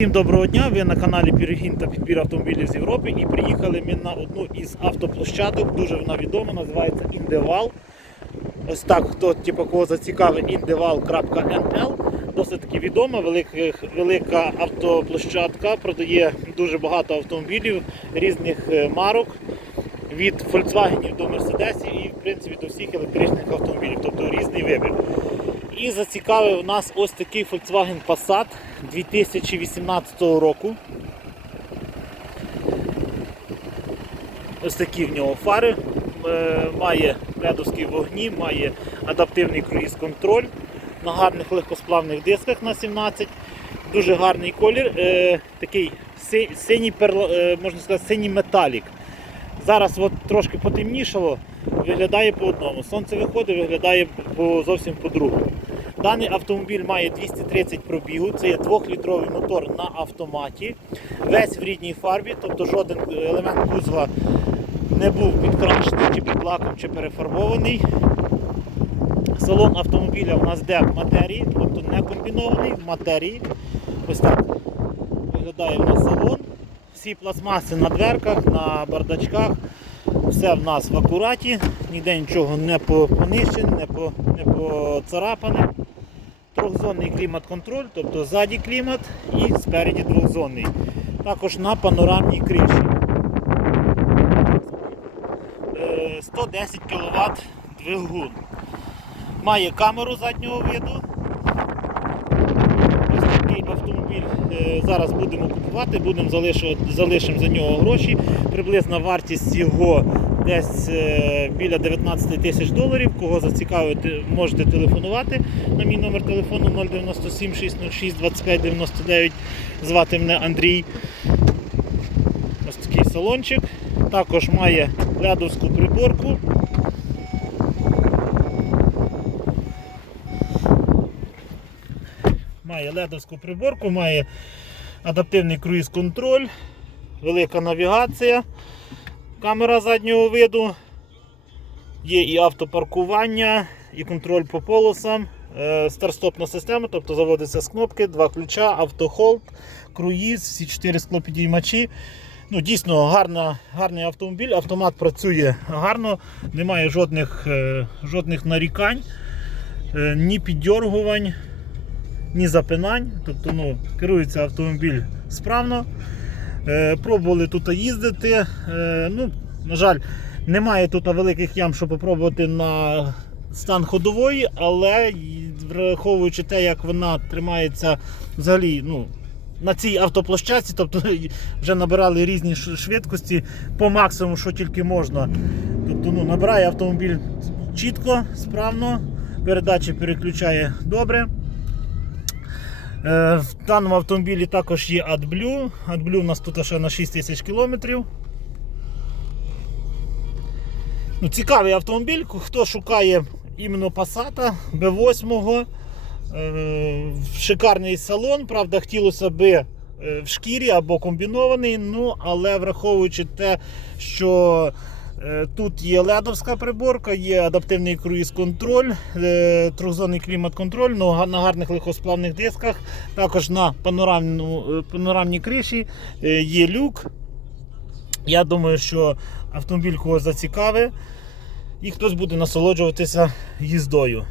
Всім доброго дня! Ви на каналі Піргін та підбір автомобілів з Європи і приїхали ми на одну із автоплощадок, дуже вона відома, називається Індевал. Ось так, хто типу, кого зацікавить, indeval.nl. Досить таки відома, велика, велика автоплощадка, продає дуже багато автомобілів різних е, марок. Від Volkswagen до Mercedes і в принципі до всіх електричних автомобілів, тобто різний вибір. І зацікавив нас ось такий Volkswagen Passat 2018 року. Ось такі в нього фари. Е, Має ледовські вогні, має адаптивний круїз-контроль на гарних легкосплавних дисках на 17. Дуже гарний колір. Е, Такий синій, е, можна сказати, синій металік. Зараз от трошки потемнішало, виглядає по одному. Сонце виходить, виглядає по, зовсім по-другому. Даний автомобіль має 230 пробігу, це є 2-літровий мотор на автоматі. Весь в рідній фарбі, тобто жоден елемент кузова не був підкрашений чи під лаком, чи перефарбований. Салон автомобіля у нас де в матерії, тобто не комбінований в матерії. Ось так виглядає у нас салон. Всі пластмаси на дверках, на бардачках. Все в нас в акураті, ніде нічого не понищене, не, по, не поцарапане. Трьохзонний клімат-контроль, тобто ззаді клімат і спереді двохзонний. Також на панорамній криші. Е, 110 кВт двигун. Має камеру заднього виду. Автомобіль е, зараз будемо купувати, будемо залишимо за нього гроші. Приблизна вартість його десь е, біля 19 тисяч доларів. Кого зацікавить, можете телефонувати на мій номер телефону 097 606 25 99. Звати мене Андрій. Ось такий салончик. Також має лядовську приборку. Має ледовську приборку, має адаптивний круїз-контроль, велика навігація, камера заднього виду, є і автопаркування, і контроль по полосам, е, старт-стопна система, тобто заводиться з кнопки, два ключа, автохолд, круїз, всі чотири склопідіймачі. Ну, Дійсно гарна, гарний автомобіль, автомат працює гарно, немає жодних, е, жодних нарікань, е, ні піддьоргувань ні запинань, тобто ну, керується автомобіль справно. Е, пробували тут їздити. Е, ну, на жаль, немає тут великих ям, щоб попробувати на стан ходової, але враховуючи те, як вона тримається взагалі ну, на цій автоплощадці, тобто вже набирали різні швидкості по максимуму, що тільки можна. Тобто ну, набирає автомобіль чітко, справно, передачі переключає добре. Е, В даному автомобілі також є AdBlue. AdBlue у нас тут ще на 6 тисяч кілометрів. Ну, цікавий автомобіль, хто шукає іменно Passat B8. Е, Шикарний салон, правда, хотілося би е, в шкірі або комбінований, ну, але враховуючи те, що Тут є ледовська приборка, є адаптивний круїз-контроль, е, трьохзонний клімат-контроль на гарних легкосплавних дисках. Також на е, панорамній криші е, є люк. Я думаю, що автомобіль когось зацікавить і хтось буде насолоджуватися їздою.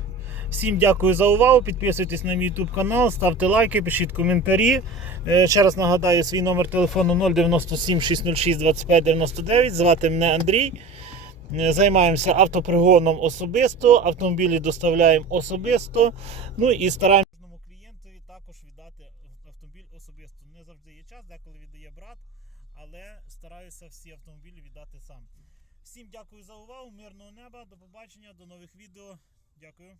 Всім дякую за увагу. Підписуйтесь на мій YouTube канал, ставте лайки, пишіть коментарі. Е, Ще раз нагадаю свій номер телефону 097 606 25 99. Звати мене Андрій. Е, Займаємося автопригоном особисто, автомобілі доставляємо особисто. Ну і стараємося клієнтові також віддати автомобіль особисто. Не завжди є час, деколи віддає брат, але стараюся всі автомобілі віддати сам. Всім дякую за увагу, мирного неба, до побачення, до нових відео. Дякую.